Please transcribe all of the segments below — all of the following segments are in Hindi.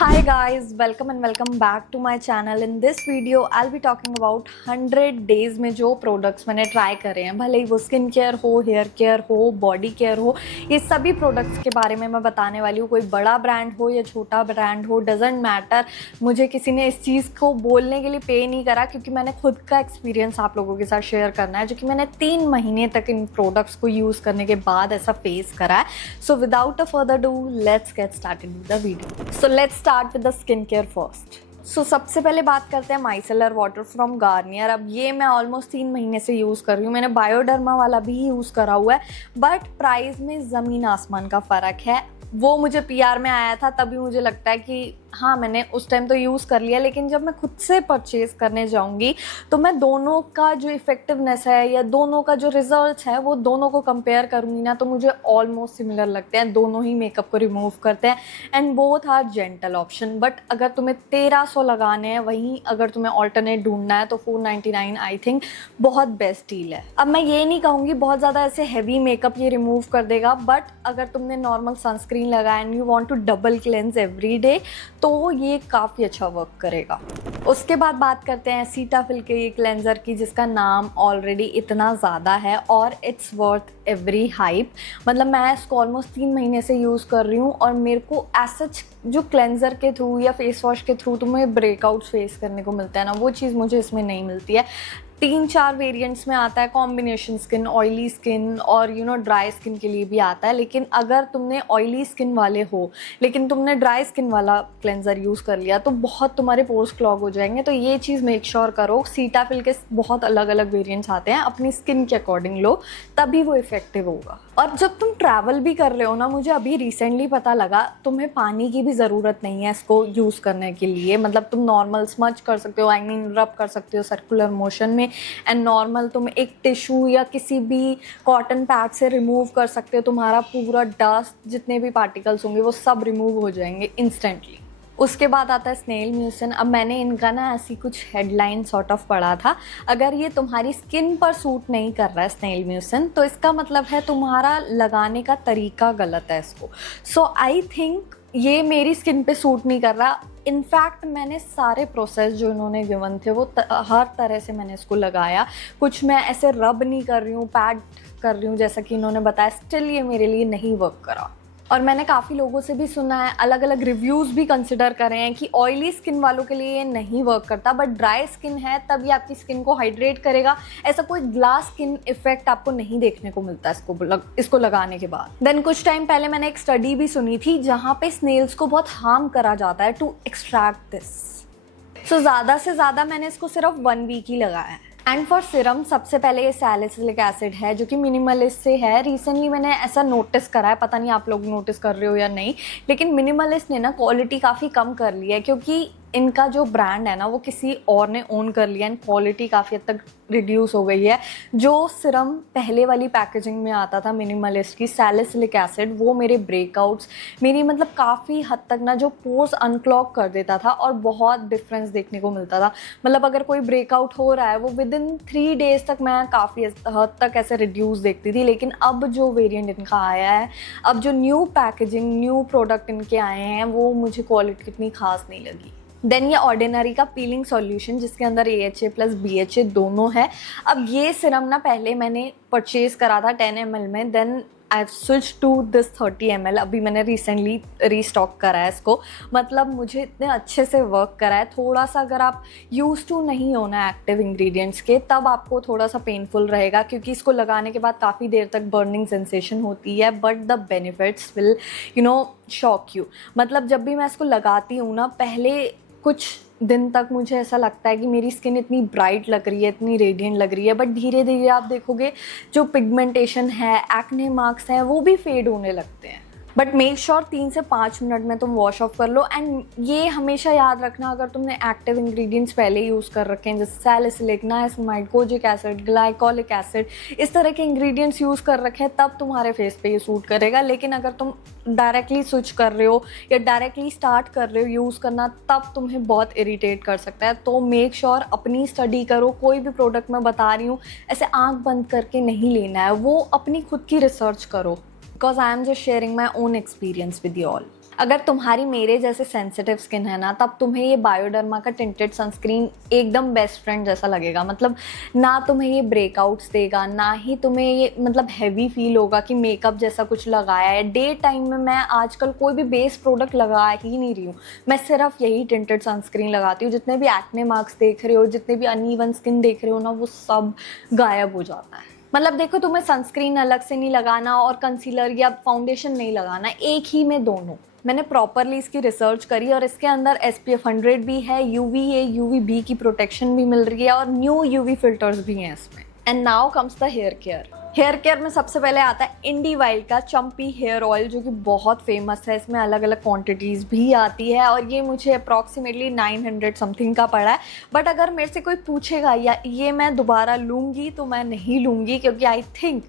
Hi guys, welcome and welcome back to my channel. In this video, I'll be talking about 100 days में जो प्रोडक्ट्स मैंने ट्राई करे हैं, भले ही वो स्किन केयर हो, हेयर केयर हो, बॉडी केयर हो, ये सभी प्रोडक्ट्स के बारे में मैं बताने वाली हूँ। कोई बड़ा ब्रांड हो या छोटा ब्रांड हो, डजेंट मैटर। मुझे किसी ने इस चीज़ को बोलने के लिए पे नहीं करा, क्योंकि मैंने खुद का एक्सपीरियंस आप लोगों के साथ शेयर करना है, जो कि मैंने 3 महीने तक इन प्रोडक्ट्स को यूज़ करने के बाद ऐसा फेस करा है। So without a further do, let's get started with the video. So let's start with the skin care first. So सबसे पहले बात करते हैं माइसेलर वाटर फ्रॉम गार्नियर। अब ये मैं ऑलमोस्ट 3 महीने से यूज़ कर रही हूँ। मैंने बायोडर्मा वाला भी यूज़ करा हुआ है, बट प्राइस में ज़मीन आसमान का फ़र्क है। वो मुझे पीआर में आया था, तभी मुझे लगता है कि हाँ, मैंने उस टाइम तो यूज़ कर लिया, लेकिन जब मैं खुद से परचेज़ करने जाऊँगी तो मैं दोनों का जो इफ़ेक्टिवनेस है या दोनों का जो रिजल्ट है वो दोनों को कंपेयर करूँगी ना, तो मुझे ऑलमोस्ट सिमिलर लगते हैं। दोनों ही मेकअप को रिमूव करते हैं and both are gentle option. But अगर तुम्हें 1300 लगाने हैं, वहीं अगर तुम्हें ऑल्टरनेट ढूंढना है तो 499 आई थिंक बहुत बेस्ट डील है। अब मैं ये नहीं कहूँगी बहुत ज़्यादा ऐसे हैवी मेकअप ये रिमूव कर देगा, बट अगर तुमने नॉर्मल सनस्क्रीन लगाया and you want to double cleanse every day तो ये काफ़ी अच्छा वर्क करेगा। उसके बाद बात करते हैं सीटाफिल के क्लेंजर की, जिसका नाम ऑलरेडी इतना ज़्यादा है और इट्स वर्थ एवरी हाइप। मतलब मैं इसको ऑलमोस्ट 3 महीने से यूज़ कर रही हूँ और मेरे को सच जो क्लेंजर के थ्रू या फेस वॉश के थ्रू तुम्हें ब्रेकआउट्स फेस करने को मिलता है ना, वो चीज़ मुझे इसमें नहीं मिलती है। 3-4 वेरिएंट्स में आता है, कॉम्बिनेशन स्किन, ऑयली स्किन और ड्राई स्किन के लिए भी आता है। लेकिन अगर तुमने ऑयली स्किन वाले हो लेकिन तुमने ड्राई स्किन वाला क्लेंजर यूज़ कर लिया तो बहुत तुम्हारे पोर्स क्लॉग हो जाएंगे। तो ये चीज़ मेक श्योर करो। सीटाफिल के बहुत अलग अलग वेरिएंट्स आते हैं, अपनी स्किन के अकॉर्डिंग लो, तभी वो इफेक्टिव होगा। और जब तुम ट्रैवल भी कर रहे हो ना, मुझे अभी रिसेंटली पता लगा तुम्हें पानी की भी ज़रूरत नहीं है इसको यूज़ करने के लिए। मतलब तुम नॉर्मल स्मच कर सकते हो, आई मीन रब कर सकते हो सर्कुलर मोशन में, एंड नॉर्मल तुम एक टिश्यू या किसी भी कॉटन पैड से रिमूव कर सकते हो। तुम्हारा पूरा डस्ट, जितने भी पार्टिकल्स होंगे वो सब रिमूव हो जाएंगे इंस्टेंटली। उसके बाद आता है स्नेल म्यूसिन। अब मैंने इनका ना ऐसी कुछ हेडलाइन सॉर्ट ऑफ पढ़ा था, अगर ये तुम्हारी स्किन पर सूट नहीं कर रहा है स्नेल म्यूसिन, तो इसका मतलब है तुम्हारा लगाने का तरीका गलत है इसको। सो आई थिंक ये मेरी स्किन पे सूट नहीं कर रहा। इनफैक्ट मैंने सारे प्रोसेस जो इन्होंने गिवन थे वो हर तरह से मैंने इसको लगाया। कुछ मैं ऐसे रब नहीं कर रही हूँ, पैड कर रही हूँ जैसा कि इन्होंने बताया, स्टिल ये मेरे लिए नहीं वर्क करा। और मैंने काफ़ी लोगों से भी सुना है, अलग अलग रिव्यूज़ भी कंसिडर करे हैं कि ऑयली स्किन वालों के लिए ये नहीं वर्क करता, बट ड्राई स्किन है तब ये आपकी स्किन को हाइड्रेट करेगा। ऐसा कोई ग्लास स्किन इफेक्ट आपको नहीं देखने को मिलता इसको लगाने के बाद। देन कुछ टाइम पहले मैंने एक स्टडी भी सुनी थी जहाँ पे स्नेल्स को बहुत हार्म करा जाता है टू एक्सट्रैक्ट दिस। सो ज़्यादा से ज़्यादा मैंने इसको सिर्फ 1 वीक ही लगाया है। एंड फॉर सिरम सबसे पहले ये सैलिसिलिक एसिड है, जो कि मिनिमलिस्ट से है। रिसेंटली मैंने ऐसा नोटिस करा है, पता नहीं आप लोग नोटिस कर रहे हो या नहीं, लेकिन मिनिमलिस्ट ने ना क्वालिटी काफ़ी कम कर ली है, क्योंकि इनका जो ब्रांड है ना वो किसी और ने ओन कर लिया एंड क्वालिटी काफ़ी हद तक रिड्यूस हो गई है। जो सिरम पहले वाली पैकेजिंग में आता था मिनिमलिस्ट की, सैलिसिलिक एसिड, वो मेरे ब्रेकआउट्स, मेरी मतलब काफ़ी हद तक ना जो पोर्स अनक्लॉग कर देता था और बहुत डिफरेंस देखने को मिलता था। मतलब अगर कोई ब्रेकआउट हो रहा है वो विद इन 3 डेज़ तक मैं काफ़ी हद तक ऐसे रिड्यूस देखती थी। लेकिन अब जो वेरिएंट इनका आया है, अब जो न्यू पैकेजिंग, न्यू प्रोडक्ट इनके आए हैं, वो मुझे क्वालिटी इतनी खास नहीं लगी। देन ये ऑर्डिनरी का पीलिंग सॉल्यूशन, जिसके अंदर AHA प्लस BHA दोनों है। अब ये सिरम ना पहले मैंने परचेज करा था 10 ml में, then I switch to this 30 ml। अभी मैंने रिसेंटली रीस्टॉक करा है इसको। मतलब मुझे इतने अच्छे से वर्क करा है। थोड़ा सा अगर आप यूज टू नहीं हो ना एक्टिव इंग्रेडिएंट्स के, तब आपको थोड़ा सा पेनफुल रहेगा, क्योंकि इसको लगाने के बाद काफ़ी देर तक बर्निंग सेंसेशन होती है, but the benefits will shock you. मतलब जब भी मैं इसको लगाती हूँ ना, पहले कुछ दिन तक मुझे ऐसा लगता है कि मेरी स्किन इतनी ब्राइट लग रही है, इतनी रेडिएंट लग रही है, बट धीरे धीरे आप देखोगे जो पिगमेंटेशन है, एक्ने मार्क्स हैं, वो भी फेड होने लगते हैं। बट मेक श्योर 3 से 5 मिनट में तुम वॉश ऑफ कर लो। एंड ये हमेशा याद रखना, अगर तुमने एक्टिव इंग्रेडिएंट्स पहले यूज़ कर रखे हैं, जैसे salicylic, niacinamide, kojic acid, glycolic acid, इस तरह के इंग्रेडिएंट्स यूज़ कर रखे हैं, तब तुम्हारे फेस पे ये सूट करेगा। लेकिन अगर तुम डायरेक्टली स्विच कर रहे हो या डायरेक्टली स्टार्ट कर रहे हो यूज़ करना, तब तुम्हें बहुत इरिटेट कर सकता है। तो मेक श्योर अपनी स्टडी करो। कोई भी प्रोडक्ट मैं बता रही हूँ ऐसे आंख बंद करके नहीं लेना है, वो अपनी खुद की रिसर्च करो, because I am just sharing my own experience with you all. अगर तुम्हारी मेरे जैसे सेंसिटिव स्किन है ना, तब तुम्हें ये बायोडर्मा का टिंटेड सनस्क्रीन एकदम बेस्ट फ्रेंड जैसा लगेगा। मतलब ना तुम्हें ये ब्रेकआउट्स देगा, ना ही तुम्हें ये मतलब हैवी फील होगा कि मेकअप जैसा कुछ लगाया है। डे टाइम में मैं आजकल कोई भी बेस प्रोडक्ट लगा ही नहीं रही हूँ, मैं सिर्फ यही टिंटेड सनस्क्रीन लगाती हूँ। जितने भी एक्ने मार्क्स देख रहे हो, जितने भी अनइवन स्किन देख रहे हो ना, वो सब गायब हो जाता है। मतलब देखो, तुम्हें सनस्क्रीन अलग से नहीं लगाना और कंसीलर या फाउंडेशन नहीं लगाना, एक ही में दोनों। मैंने प्रॉपरली इसकी रिसर्च करी और इसके अंदर SPF 100 भी है, UVA UVB की प्रोटेक्शन भी मिल रही है और न्यू UV फिल्टर्स भी हैं इसमें। And now comes the hair care. Hair care में सबसे पहले आता है इंडिवाइल्ड का चंपी हेयर ऑयल, जो कि बहुत फेमस है। इसमें अलग अलग क्वांटिटीज़ भी आती है और ये मुझे अप्रॉक्सीमेटली 900 समथिंग का पड़ा है। बट अगर मेरे से कोई पूछेगा या ये मैं दोबारा लूँगी, तो मैं नहीं लूँगी, क्योंकि I think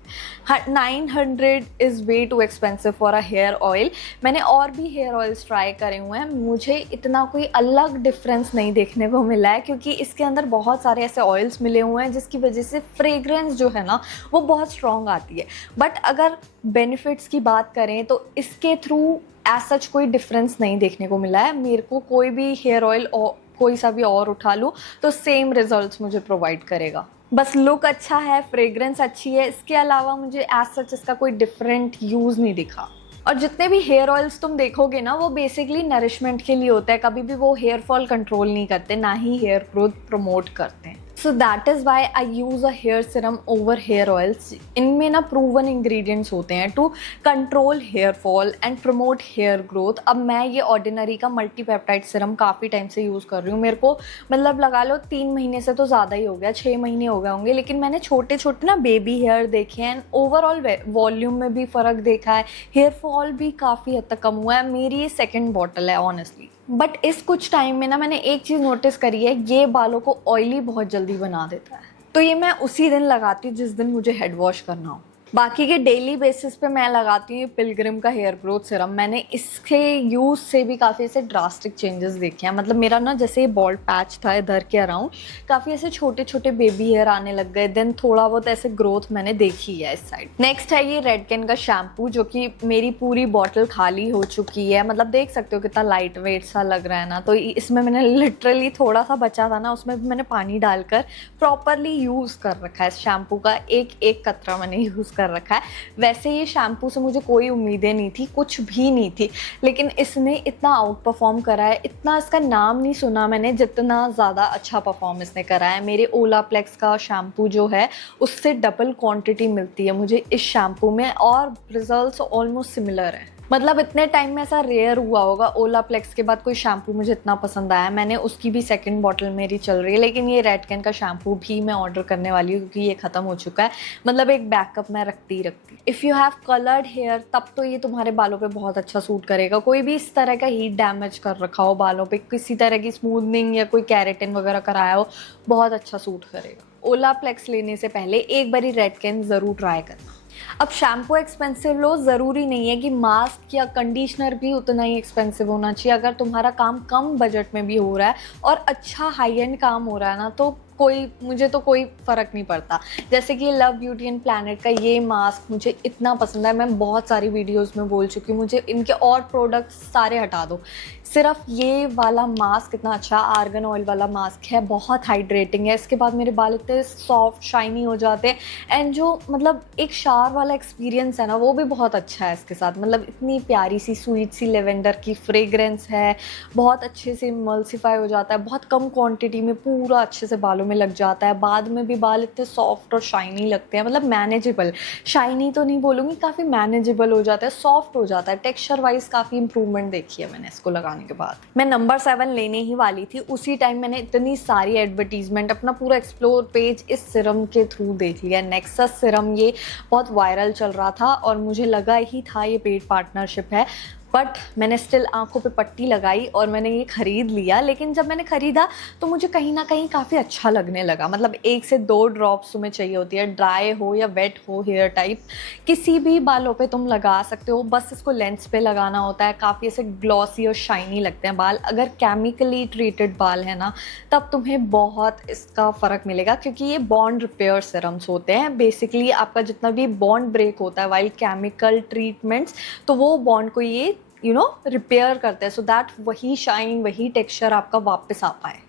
900 is way too expensive for a hair oil. मैंने और भी हेयर ऑयल्स ट्राई करे हुए हैं, मुझे इतना कोई अलग डिफरेंस नहीं देखने को मिला है, क्योंकि इसके अंदर बहुत सारे ऐसे ऑयल्स मिले हुए हैं जिसकी वजह से फ्रेग्रेंस जो है ना, वो बहुत स्ट्रॉन्ग आती है। बट अगर बेनिफिट्स की बात करें तो इसके थ्रू एज सच कोई डिफरेंस नहीं देखने को मिला है मेरे को। कोई भी हेयर ऑयल कोई सा भी और उठा लूँ तो सेम रिजल्ट्स मुझे प्रोवाइड करेगा। बस लुक अच्छा है, फ्रेग्रेंस अच्छी है, इसके अलावा मुझे एज सच इसका कोई डिफरेंट यूज़ नहीं दिखा। और जितने भी हेयर ऑयल्स तुम देखोगे ना, वो बेसिकली नरिशमेंट के लिए होता है, कभी भी वो हेयर फॉल कंट्रोल नहीं करते, ना ही हेयर ग्रोथ प्रमोट करते हैं। So that is why I use a hair serum over hair oils. इनमें ना प्रूवन इंग्रेडिएंट्स होते हैं to control hair fall and promote hair growth. अब मैं ये ऑर्डिनरी का मल्टीपेप्टाइड सीरम काफ़ी टाइम से यूज़ कर रही हूँ। मेरे को मतलब लगा लो 3 महीने से तो ज़्यादा ही हो गया, 6 महीने हो गए होंगे। लेकिन मैंने छोटे छोटे ना बेबी हेयर देखे हैं, ओवरऑल वॉल्यूम में भी फ़र्क देखा है, हेयर फॉल भी काफ़ी हद तक कम हुआ है। मेरी ये सेकेंड बॉटल है ऑनेस्टली। बट इस कुछ टाइम में ना मैंने एक चीज़ नोटिस करी है, ये बालों को ऑयली बहुत जल्दी बना देता है। तो ये मैं उसी दिन लगाती हूँ जिस दिन मुझे हेड वॉश करना हो। बाकी के डेली बेसिस पे मैं लगाती हूँ पिलग्रिम का हेयर ग्रोथ सीरम। मैंने इसके यूज़ से भी काफ़ी ऐसे ड्रास्टिक चेंजेस देखे हैं। मतलब मेरा ना जैसे बॉल्ड पैच था इधर के अराउंड, काफ़ी ऐसे छोटे छोटे बेबी हेयर आने लग गए। देन थोड़ा बहुत ऐसे ग्रोथ मैंने देखी है इस साइड। नेक्स्ट है ये रेडकेन का शैम्पू, जो कि मेरी पूरी बॉटल खाली हो चुकी है। मतलब देख सकते हो कितना लाइट वेट सा लग रहा है ना। तो इसमें मैंने लिटरली थोड़ा सा बचा था ना, उसमें भी मैंने पानी डालकर प्रॉपरली यूज़ कर रखा है। इस शैम्पू का एक एक कतरा मैंने यूज़ कर रखा है। वैसे ये शैम्पू से मुझे कोई उम्मीदें नहीं थी, कुछ भी नहीं थी, लेकिन इसने इतना आउट परफॉर्म करा है। इतना इसका नाम नहीं सुना मैंने जितना ज़्यादा अच्छा परफॉर्म इसने करा है। मेरे ओलाप्लेक्स का शैम्पू जो है उससे डबल क्वांटिटी मिलती है मुझे इस शैम्पू में, और रिजल्ट्स ऑलमोस्ट सिमिलर है। मतलब इतने टाइम में ऐसा रेयर हुआ होगा ओलाप्लेक्स के बाद कोई शैम्पू मुझे इतना पसंद आया। मैंने उसकी भी सेकंड बॉटल मेरी चल रही है, लेकिन ये रेडकेन का शैम्पू भी मैं ऑर्डर करने वाली हूँ क्योंकि ये ख़त्म हो चुका है। मतलब एक बैकअप मैं रखती ही रखती। If you have coloured hair, तब तो ये तुम्हारे बालों पे बहुत अच्छा सूट करेगा। कोई भी इस तरह का हीट डैमेज कर रखा हो बालों पे, किसी तरह की स्मूथनिंग या कोई कैरेटिन वगैरह कराया हो, बहुत अच्छा सूट करेगा। ओलाप्लेक्स लेने से पहले एक बारी रेडकेन ज़रूर ट्राई करना। अब शैम्पू एक्सपेंसिव लो, ज़रूरी नहीं है कि मास्क या कंडीशनर भी उतना ही एक्सपेंसिव होना चाहिए। अगर तुम्हारा काम कम बजट में भी हो रहा है और अच्छा हाई एंड काम हो रहा है ना, तो मुझे तो कोई फ़र्क नहीं पड़ता। जैसे कि लव ब्यूटी एंड प्लैनेट का ये मास्क मुझे इतना पसंद है, मैं बहुत सारी वीडियोस में बोल चुकी हूँ, मुझे इनके और प्रोडक्ट्स सारे हटा दो, सिर्फ ये वाला मास्क इतना अच्छा आर्गन ऑयल वाला मास्क है, बहुत हाइड्रेटिंग है। इसके बाद मेरे बाल इतने सॉफ्ट शाइनी हो जाते हैं एंड जो मतलब एक शावर वाला एक्सपीरियंस है ना, वो भी बहुत अच्छा है इसके साथ। मतलब इतनी प्यारी सी स्वीट सी लेवेंडर की फ्रेग्रेंस है, बहुत अच्छे से इमल्सिफाई हो जाता है, बहुत कम क्वांटिटी में पूरा अच्छे से बालों में लग जाता है। बाद में भी बाल इतने सॉफ्ट और शाइनी लगते हैं, मतलब मैनेजेबल, शाइनी तो नहीं बोलूँगी, काफ़ी मैनेजेबल हो जाता है, सॉफ्ट हो जाता है। टेक्सचर वाइज काफ़ी इंप्रूवमेंट देखी है मैंने इसको लगाने के बाद। मैं नंबर 7 लेने ही वाली थी, उसी टाइम मैंने इतनी सारी एडवर्टीजमेंट, अपना पूरा एक्सप्लोर पेज इस सिरम के थ्रू देख लिया। नेक्सस सिरम ये बहुत वायरल चल रहा था और मुझे लगा ही था ये पेड पार्टनरशिप है, बट मैंने स्टिल आंखों पे पट्टी लगाई और मैंने ये ख़रीद लिया। लेकिन जब मैंने ख़रीदा तो मुझे कहीं ना कहीं काफ़ी अच्छा लगने लगा। मतलब 1 से 2 ड्रॉप्स तुम्हें चाहिए होती है, ड्राई हो या वेट हो हेयर टाइप, किसी भी बालों पे तुम लगा सकते हो। बस इसको लेंस पे लगाना होता है, काफ़ी ऐसे ग्लॉसी और शाइनी लगते हैं बाल। अगर केमिकली ट्रीटेड बाल है ना, तब तुम्हें बहुत इसका फ़र्क मिलेगा, क्योंकि ये बॉन्ड रिपेयर सिरम्स होते हैं। बेसिकली आपका जितना भी बॉन्ड ब्रेक होता है वाइल केमिकल ट्रीटमेंट्स, तो वो बॉन्ड को ये रिपेयर करते हैं, सो दैट वही शाइन, वही टेक्सचर आपका वापस आ पाए।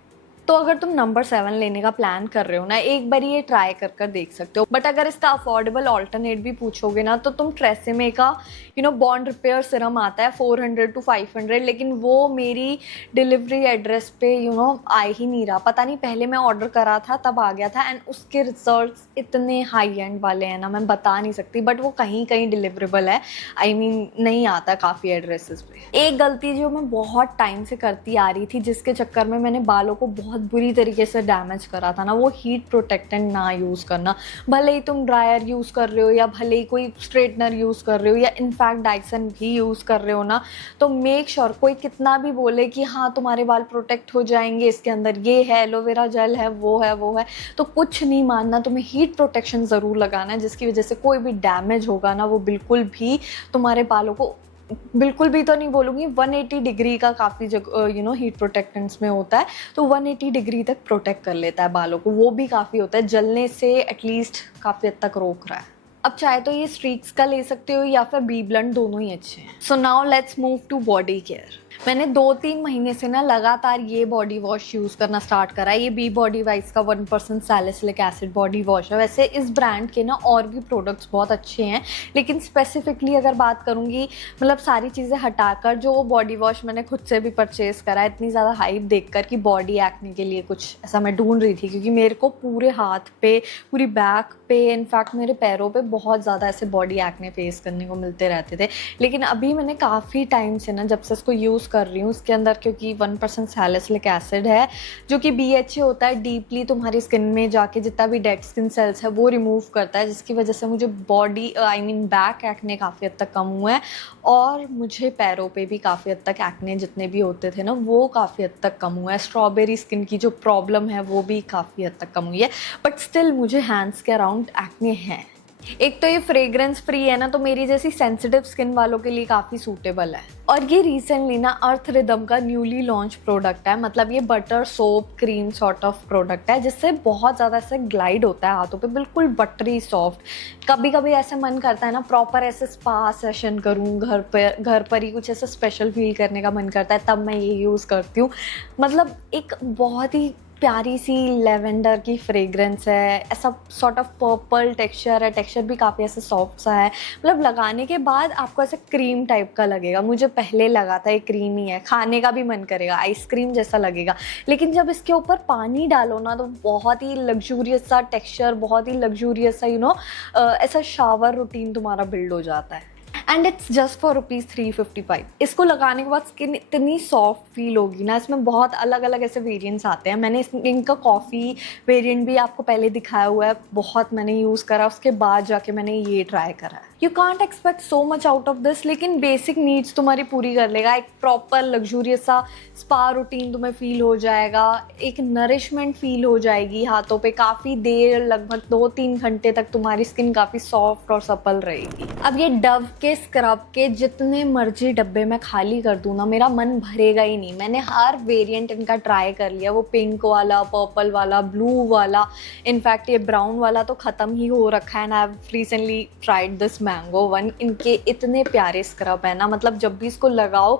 तो अगर तुम नंबर 7 लेने का प्लान कर रहे हो ना, एक बार ये ट्राई कर देख सकते हो। बट अगर इसका अफोर्डेबल ऑल्टरनेट भी पूछोगे ना, तो तुम ट्रेसेमे का बॉन्ड रिपेयर सिरम आता है 400 to 500, लेकिन वो मेरी डिलीवरी एड्रेस पे आ ही नहीं रहा। पता नहीं, पहले मैं ऑर्डर करा था तब आ गया था, एंड उसके रिजल्ट्स इतने हाई एंड वाले हैं ना, मैं बता नहीं सकती। बट वो कहीं कहीं डिलीवरेबल है, I mean, नहीं आता काफ़ी एड्रेसेस पे। एक गलती जो मैं बहुत टाइम से करती आ रही थी, जिसके चक्कर में मैंने बालों को बहुत बुरी तरीके से डैमेज करा था ना, वो हीट प्रोटेक्टेंट ना यूज़ करना। भले ही तुम ड्रायर यूज़ कर रहे हो, या भले ही कोई स्ट्रेटनर यूज़ कर रहे हो, या इनफैक्ट डाइसन भी यूज़ कर रहे हो ना, तो मेक श्योर कोई कितना भी बोले कि हाँ तुम्हारे बाल प्रोटेक्ट हो जाएंगे, इसके अंदर ये है, एलोवेरा जेल है, वो है, तो कुछ नहीं मानना, तुम्हें हीट प्रोटेक्शन ज़रूर लगाना है, जिसकी वजह से कोई भी डैमेज होगा ना, वो बिल्कुल भी तुम्हारे बालों को, बिल्कुल भी तो नहीं बोलूँगी, 180 डिग्री का काफ़ी जगह हीट प्रोटेक्टेंट्स में होता है, तो 180 डिग्री तक प्रोटेक्ट कर लेता है बालों को, वो भी काफ़ी होता है, जलने से एटलीस्ट काफ़ी हद तक रोक रहा है। अब चाहे तो ये स्ट्रीक्स का ले सकते हो या फिर बी ब्लंट, दोनों ही अच्छे हैं। So now let's move to body care. मैंने 2-3 महीने से ना लगातार ये बॉडी वॉश यूज़ करना स्टार्ट करा है। ये बी बॉडी वाइज का 1% सैलिसिलिक एसिड बॉडी वॉश है। वैसे इस ब्रांड के ना और भी प्रोडक्ट्स बहुत अच्छे हैं, लेकिन स्पेसिफिकली अगर बात करूँगी, मतलब सारी चीज़ें हटाकर, जो बॉडी वॉश मैंने खुद से भी परचेज़ करा है, इतनी ज़्यादा हाइप देखकर कि बॉडी एक्ने के लिए कुछ ऐसा मैं ढूंढ रही थी, क्योंकि मेरे को पूरे हाथ पे, पूरी बैक पे, इनफैक्ट मेरे पैरों पे बहुत ज़्यादा ऐसे बॉडी एक्ने फेस करने को मिलते रहते थे। लेकिन अभी मैंने काफ़ी टाइम से ना, जब से इसको यूज़ कर रही हूँ, इसके अंदर क्योंकि 1% सैलिसिलिक एसिड है, जो कि BHA होता है, डीपली तुम्हारी स्किन में जाके जितना भी डेड स्किन सेल्स है वो रिमूव करता है, जिसकी वजह से मुझे बॉडी बैक एक्ने काफ़ी हद तक कम हुआ है, और मुझे पैरों पे भी काफ़ी हद तक एक्ने जितने भी होते थे ना, वो काफ़ी हद तक कम हुआ है। स्ट्रॉबेरी स्किन की जो प्रॉब्लम है वो भी काफ़ी हद तक कम हुई है, बट स्टिल मुझे हैंड्स के अराउंड एक्ने हैं। एक तो ये फ्रेग्रेंस फ्री है ना, तो मेरी जैसी सेंसिटिव स्किन वालों के लिए काफ़ी सूटेबल है। और ये रिसेंटली ना अर्थ रिदम का न्यूली लॉन्च प्रोडक्ट है, मतलब ये butter soap cream sort of product है, जिससे बहुत ज़्यादा ऐसे ग्लाइड होता है हाथों पे, बिल्कुल बटरी सॉफ्ट। कभी कभी ऐसे मन करता है ना, प्रॉपर ऐसे स्पा सेशन करूँ घर पर ही, कुछ ऐसा स्पेशल फील करने का मन करता है, तब मैं ये यूज़ करती हूँ। मतलब एक बहुत ही प्यारी सी लेवेंडर की फ्रेग्रेंस है, ऐसा सॉर्ट ऑफ पर्पल टेक्सचर है, टेक्सचर भी काफ़ी ऐसे सॉफ्ट सा है, मतलब लगाने के बाद आपको ऐसे क्रीम टाइप का लगेगा। मुझे पहले लगा था ये क्रीम ही है, खाने का भी मन करेगा, आइसक्रीम जैसा लगेगा, लेकिन जब इसके ऊपर पानी डालो ना, तो बहुत ही लग्जूरियस सा टेक्सचर, बहुत ही लग्जूरियस सा ऐसा शावर रूटीन तुम्हारा बिल्ड हो जाता है। And it's just for ₹355। इसको लगाने के बाद स्किन इतनी सॉफ्ट फील होगी ना। इसमें बहुत अलग अलग ऐसे वेरिएंट्स आते हैं। मैंने इनका कॉफ़ी वेरिएंट भी आपको पहले दिखाया हुआ है, बहुत मैंने यूज़ करा, उसके बाद जाके मैंने ये ट्राई करा है। You can't expect so much out of this, लेकिन बेसिक नीड्स तुम्हारी पूरी कर लेगा। एक प्रॉपर लग्जूरियस सा स्पा रूटीन तुम्हें फील हो जाएगा, एक नरिशमेंट फील हो जाएगी हाथों पे, काफ़ी देर, लगभग 2-3 घंटे तक तुम्हारी स्किन काफ़ी सॉफ्ट और सपल रहेगी। अब ये डव के स्क्रब के जितने मर्जी डब्बे मैं खाली कर दूँ ना, मेरा मन भरेगा ही नहीं। मैंने हर वेरिएंट इनका ट्राई कर लिया, वो पिंक वाला, पर्पल वाला, ब्लू वाला, इनफैक्ट ये ब्राउन वाला तो ख़त्म ही हो रखा है। And I have recently tried this mango one. इनके इतने प्यारे स्क्रब है ना, मतलब जब भी इसको लगाओ,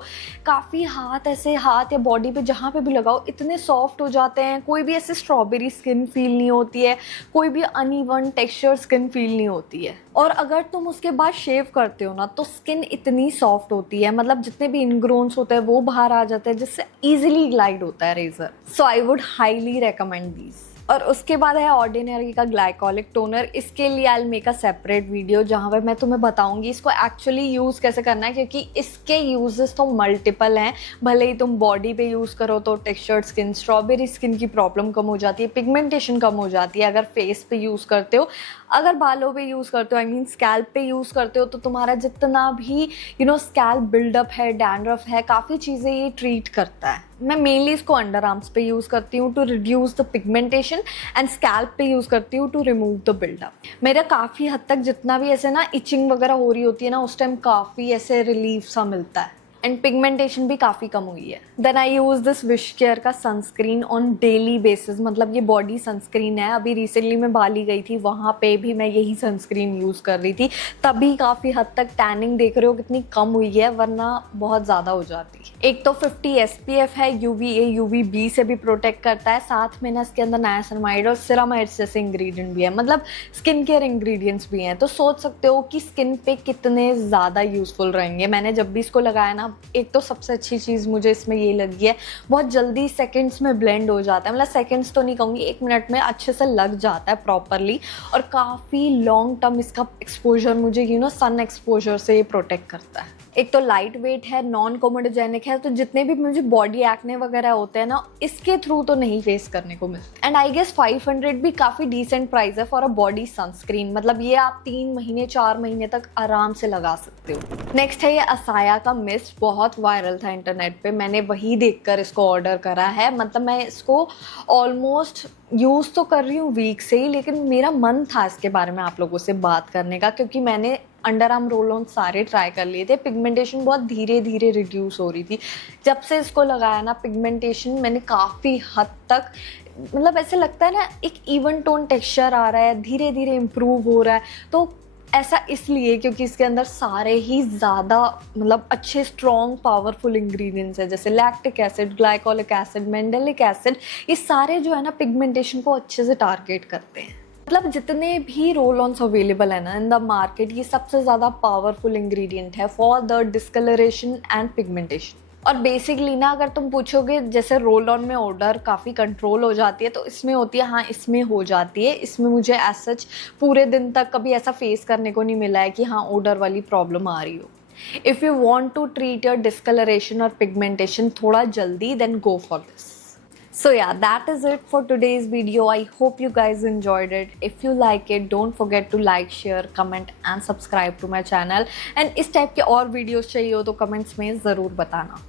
काफ़ी हाथ ऐसे, हाथ या बॉडी पे जहाँ पे भी लगाओ, इतने सॉफ्ट हो जाते हैं। कोई भी ऐसे स्ट्रॉबेरी स्किन फील नहीं होती है, कोई भी अनइवन टेक्सचर स्किन फील नहीं होती है। और अगर तुम उसके बाद शेव करते हो ना, तो स्किन इतनी सॉफ्ट होती है, मतलब जितने भी इनग्रोन्स होते हैं वो बाहर आ जाते हैं, जिससे ईजिली ग्लाइड होता है razor. So I would highly recommend these. और उसके बाद है ऑर्डिनरी का ग्लाइकोलिक टोनर। इसके लिए I will make a separate video जहाँ पर मैं तुम्हें बताऊंगी इसको एक्चुअली यूज़ कैसे करना है, क्योंकि इसके यूजेस तो मल्टीपल हैं। भले ही तुम बॉडी पे यूज़ करो तो टेक्सचर्ड स्किन, स्ट्रॉबेरी स्किन की प्रॉब्लम कम हो जाती है, पिगमेंटेशन कम हो जाती है अगर फेस पे यूज़ करते हो। अगर बालों पे यूज़ करते हो, आई मीन स्कैल्प पे यूज़ करते हो, तो तुम्हारा जितना भी स्कैल्प बिल्डअप है, डैंड्रफ है, काफ़ी चीज़ें ये ट्रीट करता है। मैं मेनली इसको अंडर आर्म्स पे यूज़ करती हूँ to reduce the pigmentation, and scalp पे यूज़ करती हूँ टू रिमूव द बिल्डअप। मेरा काफ़ी हद तक जितना भी ऐसे ना इचिंग वगैरह हो रही होती है ना, उस टाइम काफ़ी ऐसे रिलीफ सा मिलता है। एंड पिगमेंटेशन भी काफ़ी कम हुई है। Then I use this Wishcare का सनस्क्रीन ऑन डेली बेसिस, मतलब ये बॉडी सनस्क्रीन है। अभी रिसेंटली मैं बाली गई थी, वहाँ पे भी मैं यही सनस्क्रीन यूज़ कर रही थी, तभी काफ़ी हद तक टैनिंग देख रहे हो कितनी कम हुई है, वरना बहुत ज़्यादा हो जाती। एक तो 50 SPF है, UVA UVB से भी प्रोटेक्ट करता है, साथ में ना इसके अंदर नायासिनामाइड और सिरामाइड्स जैसे इंग्रेडिएंट भी है, मतलब स्किन केयर इंग्रेडिएंट्स भी हैं। तो सोच सकते हो कि स्किन पे कितने ज़्यादा यूज़फुल रहेंगे। मैंने जब भी इसको लगाया ना, एक तो सबसे अच्छी चीज़ मुझे इसमें ये लगी है, बहुत जल्दी सेकंड्स में ब्लेंड हो जाता है, मतलब सेकंड्स तो नहीं कहूँगी, 1 मिनट में अच्छे से लग जाता है प्रॉपरली, और काफ़ी लॉन्ग टर्म इसका एक्सपोजर मुझे सन एक्सपोजर से ये प्रोटेक्ट करता है। एक तो लाइट वेट है, नॉन कोमोडोजेनिक है, तो जितने भी मुझे बॉडी एक्ने वगैरह होते हैं ना, इसके थ्रू तो नहीं फेस करने को मिलते। एंड आई गेस 500 भी काफ़ी डिसेंट प्राइस है फॉर अ बॉडी सनस्क्रीन, मतलब ये आप 3 महीने 4 महीने तक आराम से लगा सकते हो। नेक्स्ट है ये असाया का मिस्ट, बहुत वायरल था इंटरनेट पे, मैंने वही देखकर इसको ऑर्डर करा है। मतलब मैं इसको ऑलमोस्ट यूज़ तो कर रही हूँ वीक से ही, लेकिन मेरा मन था इसके बारे में आप लोगों से बात करने का, क्योंकि मैंने अंडर आर्म रोल ऑन सारे ट्राई कर लिए थे। पिगमेंटेशन बहुत धीरे धीरे रिड्यूस हो रही थी। जब से इसको लगाया ना, पिगमेंटेशन मैंने काफ़ी हद तक, मतलब ऐसे लगता है ना, एक इवन टोन टेक्सचर आ रहा है, धीरे धीरे इम्प्रूव हो रहा है। तो ऐसा इसलिए क्योंकि इसके अंदर सारे ही ज़्यादा मतलब अच्छे स्ट्रॉन्ग पावरफुल इंग्रेडिएंट्स हैं, जैसे lactic acid, glycolic acid, mandelic acid. ये सारे जो है ना पिगमेंटेशन को अच्छे से टारगेट करते हैं। मतलब जितने भी रोल ऑन्स अवेलेबल है ना इन द मार्केट, ये सबसे ज़्यादा पावरफुल इंग्रेडिएंट है for the discolouration and pigmentation. और बेसिकली ना, अगर तुम पूछोगे जैसे रोल ऑन में ऑर्डर काफ़ी कंट्रोल हो जाती है, तो इसमें होती है, हाँ इसमें हो जाती है। इसमें मुझे एज सच पूरे दिन तक कभी ऐसा फेस करने को नहीं मिला है कि हाँ ऑर्डर वाली प्रॉब्लम आ रही हो। If you want to treat your discolouration और पिगमेंटेशन थोड़ा जल्दी, then go for this. So yeah, that is it for today's video. I hope you guys enjoyed it. If you like it, don't forget to like, share, comment and subscribe to my channel. And इस टाइप के और वीडियोस चाहिए हो तो कमेंट्स में ज़रूर बताना।